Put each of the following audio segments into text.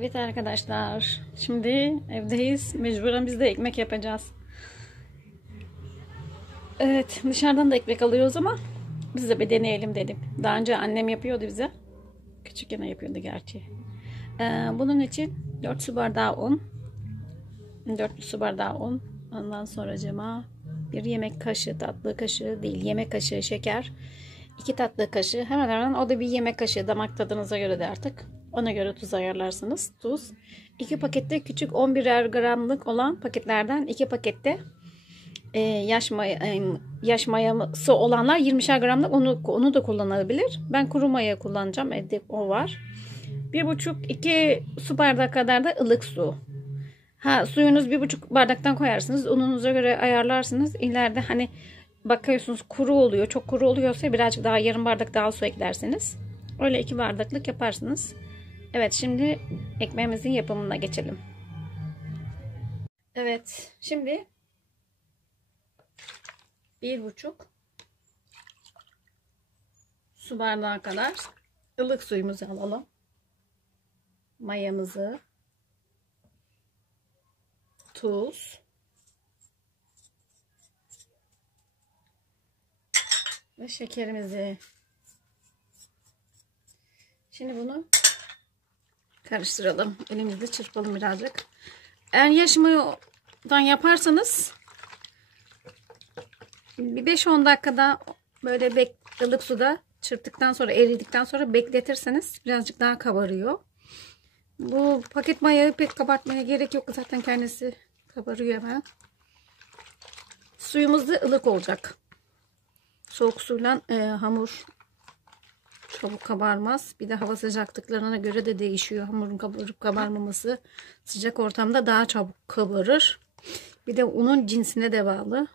Evet arkadaşlar, şimdi evdeyiz. Mecburen biz de ekmek yapacağız. Evet, dışarıdan da ekmek alıyoruz ama biz de bir deneyelim dedim. Daha önce annem yapıyordu bize. Küçükken yapıyordu gerçi. Bunun için 4 su bardağı un, 4 su bardağı un. Ondan sonracığıma bir yemek kaşığı, tatlı kaşığı değil, yemek kaşığı şeker. 2 tatlı kaşığı, hemen hemen o da bir yemek kaşığı, damak tadınıza göre de artık. Ona göre tuz ayarlarsınız. Tuz. 2 pakette küçük 11'er gramlık olan paketlerden 2 pakette yaş mayası olanlar 20'şer gramlık onu da kullanabilir. Ben kuru maya kullanacağım. Evde o var. 1,5-2 su bardağı kadar da ılık su. Suyunuz 1,5 bardaktan koyarsınız. Ununuza göre ayarlarsınız. İleride hani bakıyorsunuz kuru oluyor. Çok kuru oluyorsa birazcık daha yarım bardak daha su eklersiniz. Öyle 2 bardaklık yaparsınız. Evet, şimdi ekmeğimizin yapımına geçelim. Evet, şimdi 1,5 su bardağı kadar ılık suyumuzu alalım. Mayamızı, tuz ve şekerimizi. Şimdi bunu karıştıralım. Elimizle çırpalım birazcık. Eğer yaş mayadan yaparsanız bir 5-10 dakikada böyle ılık suda çırptıktan sonra, eridikten sonra bekletirseniz birazcık daha kabarıyor. Bu paket mayayı pek kabartmaya gerek yok. Zaten kendisi kabarıyor hemen. Suyumuz da ılık olacak. Soğuk suyla hamur çabuk kabarmaz. Bir de hava sıcaklıklarına göre de değişiyor. Hamurun kabarıp kabarmaması sıcak ortamda daha çabuk kabarır. Bir de unun cinsine de bağlı.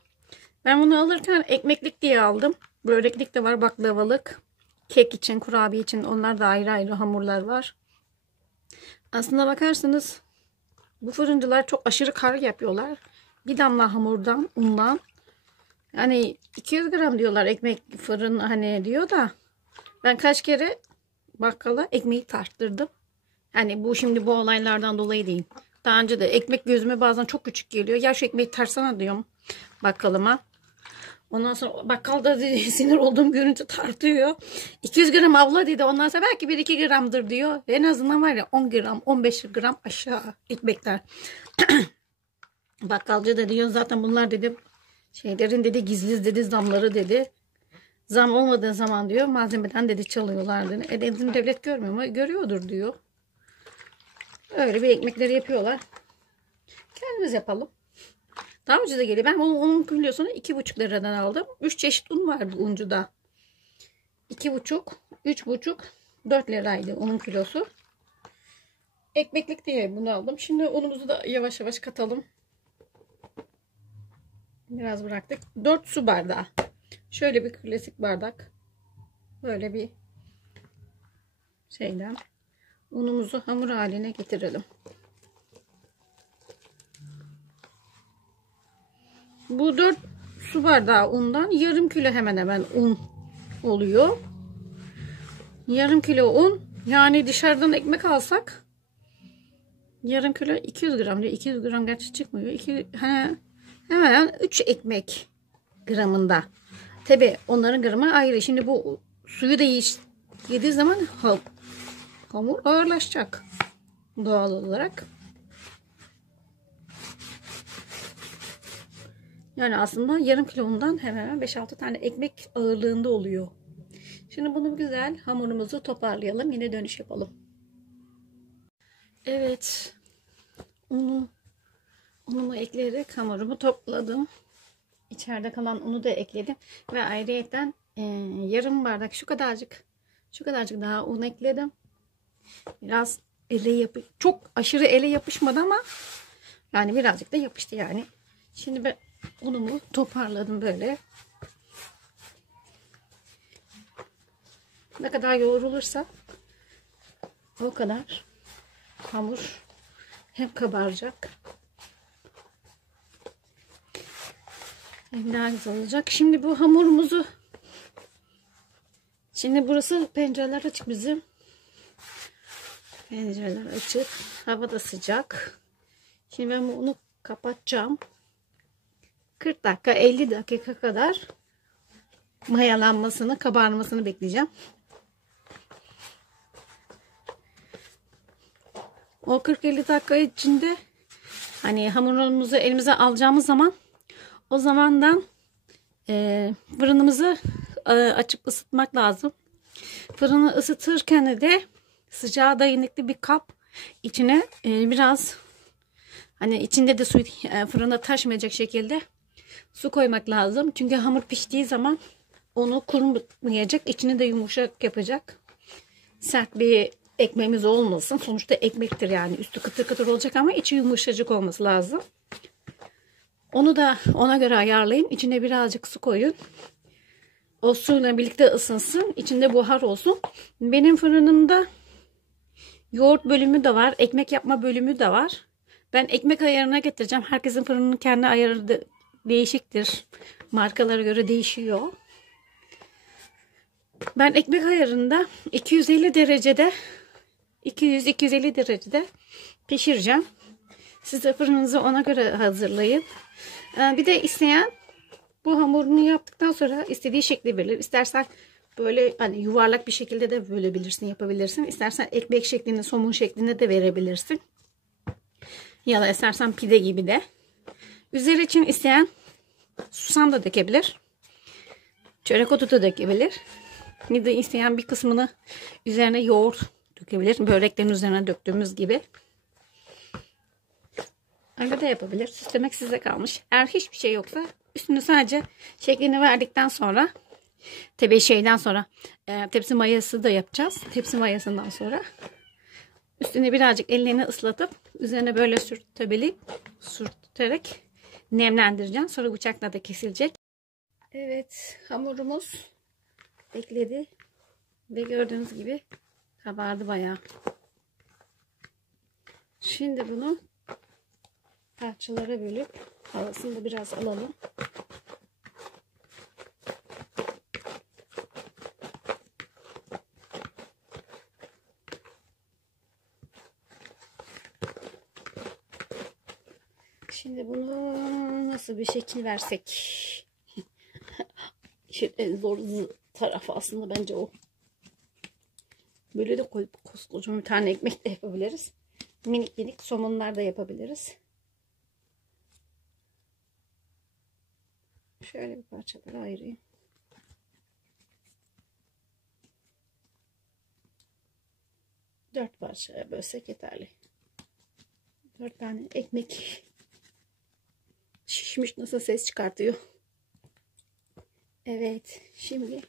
Ben bunu alırken ekmeklik diye aldım. Böreklik de var, baklavalık. Kek için, kurabiye için onlar da ayrı ayrı hamurlar var. Aslında bakarsanız bu fırıncılar çok aşırı kar yapıyorlar. Bir damla hamurdan, undan. Yani 200 gram diyorlar ekmek fırın hani diyor da. Ben kaç kere bakkala ekmeği tarttırdım. Yani bu şimdi bu olaylardan dolayı değil. Daha önce de ekmek gözüme bazen çok küçük geliyor. Ya şu ekmeği tarsana diyorum bakkalıma. Ondan sonra bakkal da sinir olduğum görünce tartıyor. 200 gram abla dedi. Ondan sonra belki 1-2 gramdır diyor. En azından var ya 10 gram 15 gram aşağı ekmekler. Bakkalcı da diyor zaten bunlar dedi şeylerin dedi gizli dedi zamları dedi. Zam olmadığı zaman diyor malzemeden dedi çalıyorlar dedi. Dedim devlet görmüyor mu? Görüyordur diyor. Öyle bir ekmekleri yapıyorlar. Kendimiz yapalım. Daha ucuz da geliyor. Ben onun kilosunu 2,5 liradan aldım. 3 çeşit un vardı uncuda. 2,5, 3,5, 4 liraydı onun kilosu. Ekmeklik diye bunu aldım. Şimdi unumuzu da yavaş yavaş katalım. Biraz bıraktık. 4 su bardağı. Şöyle bir klasik bardak. Böyle bir şeyden unumuzu hamur haline getirelim. Bu 4 su bardağı undan yarım kilo hemen hemen un oluyor. Yarım kilo un. Yani dışarıdan ekmek alsak yarım kilo 200 gram diyor. 200 gram gerçi çıkmıyor. Hemen 3 ekmek gramında. Tabi onların gramı ayrı. Şimdi bu suyu da yediği zaman hamur ağırlaşacak. Doğal olarak. Yani aslında yarım kilo undan hemen hemen 5-6 tane ekmek ağırlığında oluyor. Şimdi bunu güzel hamurumuzu toparlayalım. Yine dönüş yapalım. Evet. Unumu ekleyerek hamurumu topladım. İçeride kalan unu da ekledim. Ve ayrıyeten yarım bardak şu kadarcık daha un ekledim. Biraz çok aşırı ele yapışmadı ama yani birazcık da yapıştı yani. Şimdi ben unumu toparladım böyle. Ne kadar yoğrulursa o kadar hamur hem kabaracak hem daha güzel olacak. Şimdi bu hamurumuzu burası pencereler açık bizim. Pencereler açık. Hava da sıcak. Şimdi ben bunu kapatacağım. 40 dakika 50 dakika kadar mayalanmasını, kabarmasını bekleyeceğim. O 40-50 dakika içinde hani hamurumuzu elimize alacağımız zaman o zamandan fırınımızı açıp ısıtmak lazım. Fırını ısıtırken de sıcağa dayanıklı bir kap içine biraz hani içinde de su fırına taşmayacak şekilde su koymak lazım. Çünkü hamur piştiği zaman onu kurmayacak, içini de yumuşak yapacak. Sert bir ekmeğimiz olmasın. Sonuçta ekmektir yani. Üstü kıtır kıtır olacak ama içi yumuşacık olması lazım. Onu da ona göre ayarlayın. İçine birazcık su koyun. O suyla birlikte ısınsın. İçinde buhar olsun. Benim fırınımda yoğurt bölümü de var. Ekmek yapma bölümü de var. Ben ekmek ayarına getireceğim. Herkesin fırının kendi ayarı değişiktir. Markalara göre değişiyor. Ben ekmek ayarında 250 derecede 200-250 derecede pişireceğim. Siz de fırınınızı ona göre hazırlayın. Bir de isteyen bu hamurunu yaptıktan sonra istediği şekli verir. İstersen böyle hani yuvarlak bir şekilde de bölebilirsin, yapabilirsin. İstersen ekmek şeklinde, somun şeklinde de verebilirsin. Ya da istersen pide gibi de. Üzeri için isteyen susam da dökebilir. Çörek otu da dökebilir. Bir de isteyen bir kısmını üzerine yoğurt dökebilir. Böreklerin üzerine döktüğümüz gibi. Öyle de yapabilir. Süslemek size kalmış. Eğer hiçbir şey yoksa üstünü sadece şeklini verdikten sonra tabii şeyden sonra tepsi mayası da yapacağız. Tepsi mayasından sonra üstüne birazcık ellerini ıslatıp üzerine böyle sürterek nemlendireceğim. Sonra bıçakla da kesilecek. Evet, hamurumuz bekledi ve gördüğünüz gibi kabardı bayağı. Şimdi bunu parçalara bölüp havasını da biraz alalım. Şimdi bunu nasıl bir şekil versek? İşin en zor tarafı aslında bence o. Böyle de koyup koskocaman bir tane ekmek de yapabiliriz. Minik minik somonlar da yapabiliriz. Şöyle bir parçalara ayırayım. Dört parçaya bölsek yeterli. 4 tane ekmek şişmiş, nasıl ses çıkartıyor. Evet, şimdi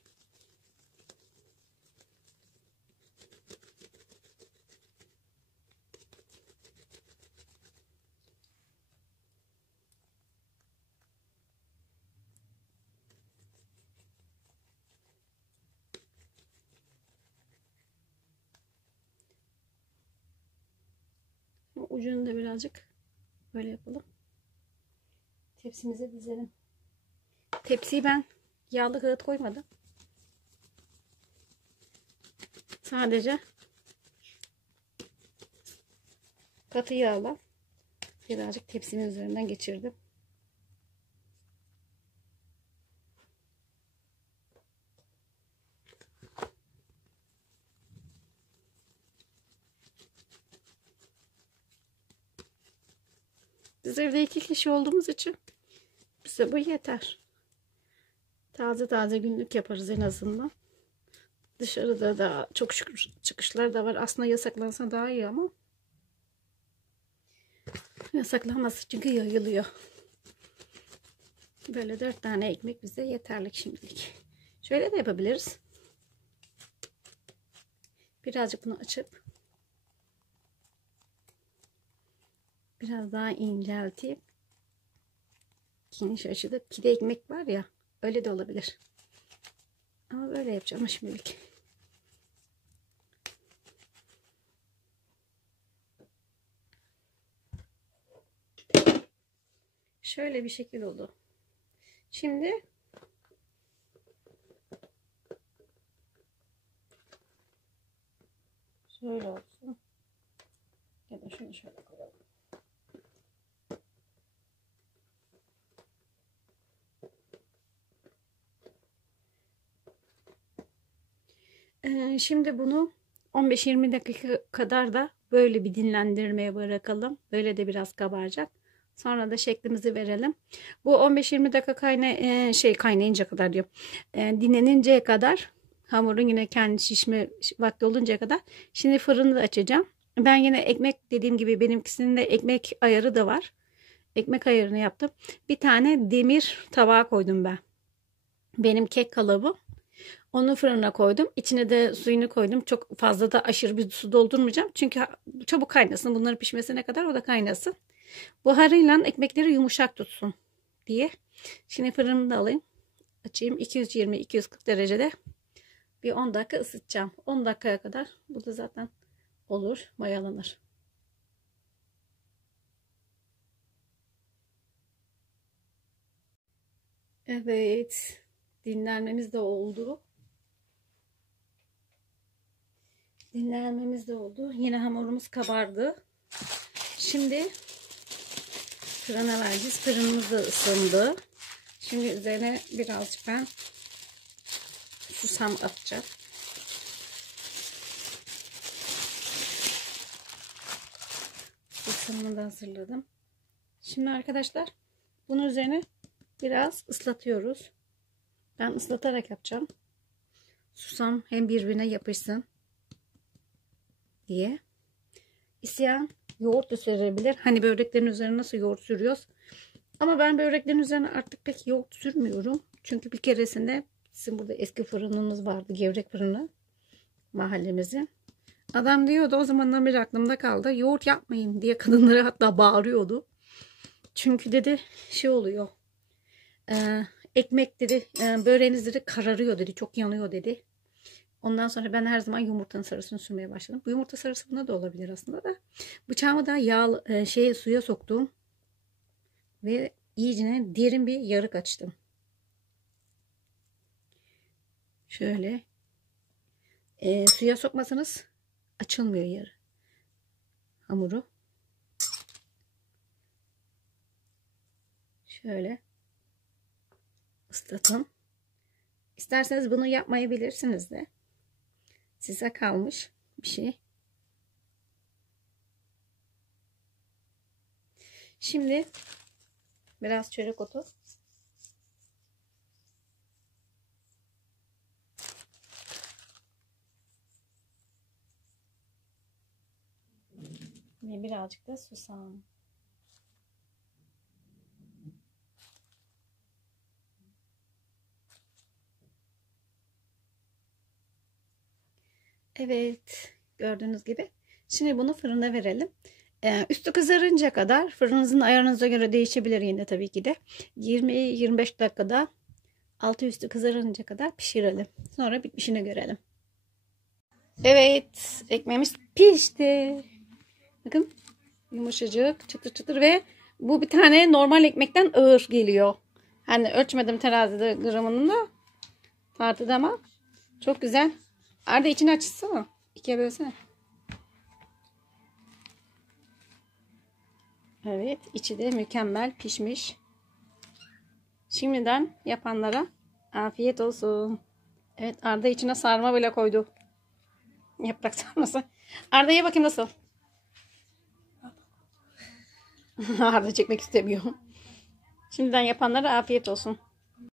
ucunu da birazcık böyle yapalım. Tepsimize dizelim. Tepsiyi ben yağlı kağıt koymadım. Sadece katı yağla birazcık tepsinin üzerinden geçirdim. Biz evde 2 kişi olduğumuz için bize bu yeter. Taze taze günlük yaparız en azından. Dışarıda da çok şükür çıkışlar da var. Aslında yasaklansa daha iyi ama yasaklanması çünkü yayılıyor. Böyle 4 tane ekmek bize yeterli şimdilik. Şöyle de yapabiliriz. Birazcık bunu açıp biraz daha inceltip geniş açıda pide ekmek var ya, öyle de olabilir. Ama böyle yapacağım şimdilik. Şöyle bir şekil oldu. Şimdi şöyle olsun. Şunu şöyle koyalım. Şimdi bunu 15-20 dakika kadar da böyle bir dinlendirmeye bırakalım. Böyle de biraz kabaracak. Sonra da şeklimizi verelim. Bu 15-20 dakika kaynayınca kadar diyor. Dinleninceye kadar, hamurun yine kendi şişme vakti oluncaya kadar. Şimdi fırını da açacağım. Ben yine ekmek, dediğim gibi benimkisinin de ekmek ayarı da var. Ekmek ayarını yaptım. Bir tane demir tabağa koydum ben. Benim kek kalıbı. Onu fırına koydum. İçine de suyunu koydum. Çok fazla da aşırı bir su doldurmayacağım. Çünkü çabuk kaynasın. Bunların pişmesine kadar o da kaynasın. Buharıyla ekmekleri yumuşak tutsun diye. Şimdi fırını da alayım. Açayım. 220-240 derecede bir 10 dakika ısıtacağım. 10 dakikaya kadar bu da zaten olur. Mayalanır. Evet. Dinlenmemiz de oldu. Dinlenmemiz de oldu. Yine hamurumuz kabardı. Şimdi fırına vereceğiz. Fırınımız da ısındı. Şimdi üzerine birazcık ben susam atacağım. Susamını da hazırladım. Şimdi arkadaşlar bunun üzerine biraz ıslatıyoruz. Ben ıslatarak yapacağım. Susam hem birbirine yapışsın diye. İsteyen yoğurt da sürebilir. Hani böreklerin üzerine nasıl yoğurt sürüyoruz. Ama ben böreklerin üzerine artık pek yoğurt sürmüyorum. Çünkü bir keresinde bizim burada eski fırınımız vardı. Gevrek fırını. Mahallemizin. Adam diyordu, o zamandan beri aklımda kaldı. Yoğurt yapmayın diye kadınlara hatta bağırıyordu. Çünkü dedi şey oluyor. Ekmek dedi, böreğiniz dedi kararıyor dedi. Çok yanıyor dedi. Ondan sonra ben her zaman yumurtanın sarısını sürmeye başladım. Bu yumurta sarısı buna da olabilir aslında da. Bıçağımı da suya soktum. Ve iyicene derin bir yarık açtım. Şöyle. Suya sokmasanız açılmıyor yarı. Hamuru. Şöyle. Islatın. İsterseniz bunu yapmayabilirsiniz de. Size kalmış bir şey. Şimdi biraz çörek otu. Ve birazcık da susam. Evet, gördüğünüz gibi. Şimdi bunu fırına verelim. Üstü kızarınca kadar, fırınınızın ayarınıza göre değişebilir yine tabii ki de. 20-25 dakikada altı üstü kızarınca kadar pişirelim. Sonra bitmişini görelim. Evet, ekmeğimiz pişti. Bakın, yumuşacık, çıtır çıtır ve bu bir tane normal ekmekten ağır geliyor. Hani ölçmedim terazide gramını da, tartıda, ama çok güzel. Arda içini açsana. İkiye bölsene. Evet, içi de mükemmel pişmiş. Şimdiden yapanlara afiyet olsun. Evet, Arda içine sarma bile koydu. Yaprak sarması. Arda ye bakayım nasıl? Arda çekmek istemiyor. Şimdiden yapanlara afiyet olsun.